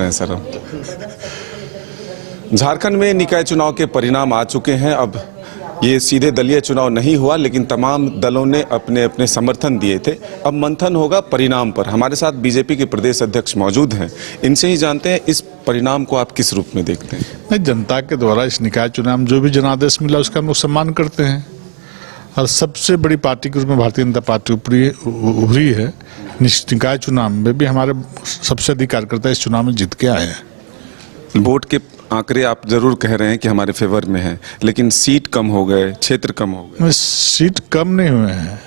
रहे हैं सर हम। झारखंड में निकाय चुनाव के परिणाम आ चुके हैं। अब ये सीधे दलीय चुनाव नहीं हुआ, लेकिन तमाम दलों ने अपने अपने समर्थन दिए थे। अब मंथन होगा परिणाम पर। हमारे साथ बीजेपी के प्रदेश अध्यक्ष मौजूद हैं, इनसे ही जानते हैं इस परिणाम को आप किस रूप में देखते हैं। नहीं, जनता के द्वारा इस निकाय चुनाव में जो भी जनादेश मिला उसका हम लोग सम्मान करते हैं और सबसे बड़ी पार्टी के रूप में भारतीय जनता पार्टी उभरी है। निकाय चुनाव में भी हमारे सबसे अधिक कार्यकर्ता इस चुनाव में जीत के आए हैं। वोट के आंकड़े आप जरूर कह रहे हैं कि हमारे फेवर में है, लेकिन सीट कम हो गए, क्षेत्र कम हो गए। सीट कम नहीं हुए हैं,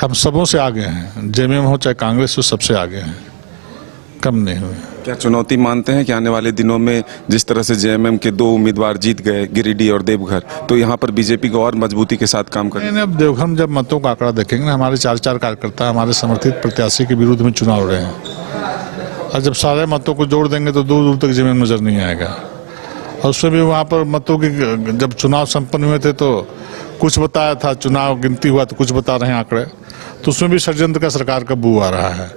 हम सबों से आगे हैं। जेएमएम हो चाहे कांग्रेस हो, सबसे आगे हैं, कम नहीं हुए। क्या चुनौती मानते हैं कि आने वाले दिनों में जिस तरह से जेएमएम के 2 उम्मीदवार जीत गए, गिरिडीह और देवघर, तो यहाँ पर बीजेपी को और मजबूती के साथ काम करें? अब देवघर में जब मतों का आंकड़ा देखेंगे, हमारे 4 कार्यकर्ता हमारे समर्थित प्रत्याशी के विरुद्ध में चुनाव रहे हैं और जब सारे मतों को जोड़ देंगे तो दूर दूर तक जेएमएम नजर नहीं आएगा। और उसमें भी वहाँ पर मतों की जब चुनाव संपन्न हुए थे तो कुछ बताया था, चुनाव गिनती हुआ तो कुछ बता रहे हैं आंकड़े, तो उसमें भी षड्यंत्र का सरकार का बू आ रहा है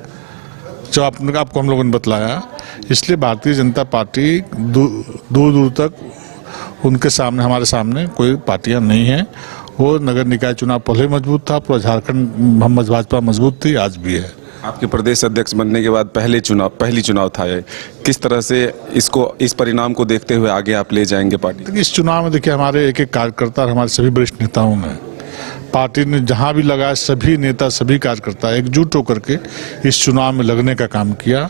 जो आपको हम लोगों ने बतलाया। इसलिए भारतीय जनता पार्टी दूर दूर तक उनके सामने, हमारे सामने कोई पार्टियां नहीं है। वो नगर निकाय चुनाव पहले मजबूत था, पूरा झारखंड हम भाजपा मजबूत थी, आज भी है। आपके प्रदेश अध्यक्ष बनने के बाद पहली चुनाव था ये। किस तरह से इस परिणाम को देखते हुए आगे आप ले जाएंगे पार्टी? इस चुनाव में देखिए, हमारे एक एक कार्यकर्ता और हमारे सभी वरिष्ठ नेताओं ने, पार्टी ने जहां भी लगाया, सभी नेता सभी कार्यकर्ता एकजुट होकर के इस चुनाव में लगने का काम किया।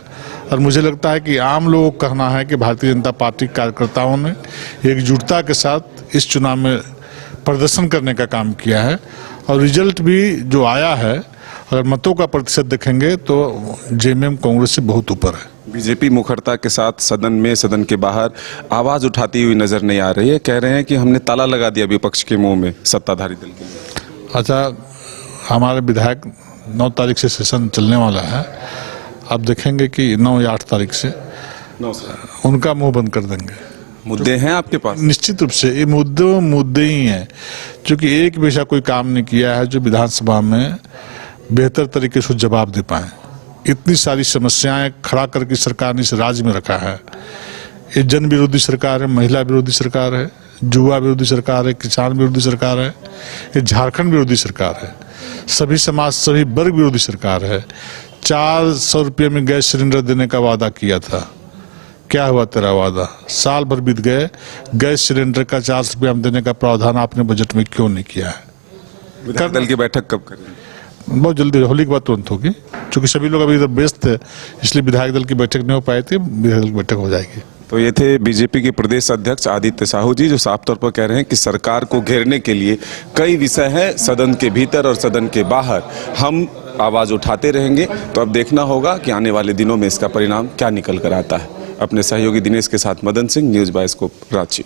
और मुझे लगता है कि आम लोगों का कहना है कि भारतीय जनता पार्टी कार्यकर्ताओं ने एकजुटता के साथ इस चुनाव में प्रदर्शन करने का काम किया है और रिजल्ट भी जो आया है, अगर मतों का प्रतिशत देखेंगे तो जेएमएम कांग्रेस से बहुत ऊपर है। बीजेपी मुखरता के साथ सदन में, सदन के बाहर आवाज उठाती हुई नजर नहीं आ रही है। कह रहे हैं कि हमने ताला लगा दिया विपक्ष के मुंह में, सत्ताधारी दल के। अच्छा, हमारे विधायक 9 तारीख से सेशन चलने वाला है, आप देखेंगे कि 9 या 8 तारीख से उनका मुंह बंद कर देंगे। मुद्दे हैं आपके पास? निश्चित रूप से ये मुद्दे ही हैं, क्योंकि एक भी ऐसा कोई काम नहीं किया है जो विधानसभा में बेहतर तरीके से जवाब दे पाए। इतनी सारी समस्याएं खड़ा करके सरकार ने इस राज्य में रखा है। ये जन विरोधी सरकार है, महिला विरोधी सरकार है, युवा विरोधी सरकार है, किसान विरोधी सरकार है, ये झारखंड विरोधी सरकार है, सभी समाज सभी वर्ग विरोधी सरकार है। 400 रुपये में गैस सिलेंडर देने का वादा किया था, क्या हुआ तेरा वादा? साल भर बीत गए, गैस सिलेंडर का 400 रुपये में देने का प्रावधान आपने बजट में क्यों नहीं किया है? विधायक दल की बैठक कब करेंगे? बहुत जल्दी, होली के बाद तुरंत होगी, क्योंकि सभी लोग अभी इधर व्यस्त थे, इसलिए विधायक दल की बैठक नहीं हो पाई थी। विधायक दल की बैठक हो जाएगी। तो ये थे बीजेपी के प्रदेश अध्यक्ष आदित्य साहू जी, जो साफ तौर पर कह रहे हैं कि सरकार को घेरने के लिए कई विषय हैं, सदन के भीतर और सदन के बाहर हम आवाज उठाते रहेंगे। तो अब देखना होगा कि आने वाले दिनों में इसका परिणाम क्या निकल कर आता है। अपने सहयोगी दिनेश के साथ मदन सिंह, न्यूज़ बाइस्कोप, रांची।